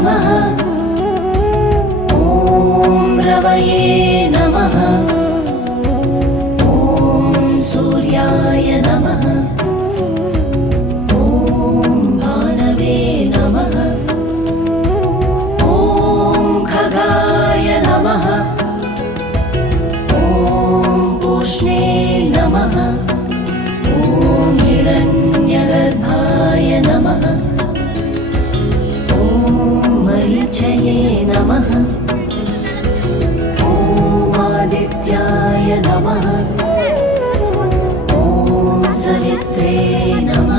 नमः। ॐ रवये नमः। ॐ सूर्याय नमः। ॐ भानवे नमः। ॐ खगाय नमः। ॐ पूष्णे नमः। ॐ हिरण्यगर्भाय नमः। ॐ मरीचये नमः। ॐ आदित्याय नमः। ॐ सवित्रे नमः।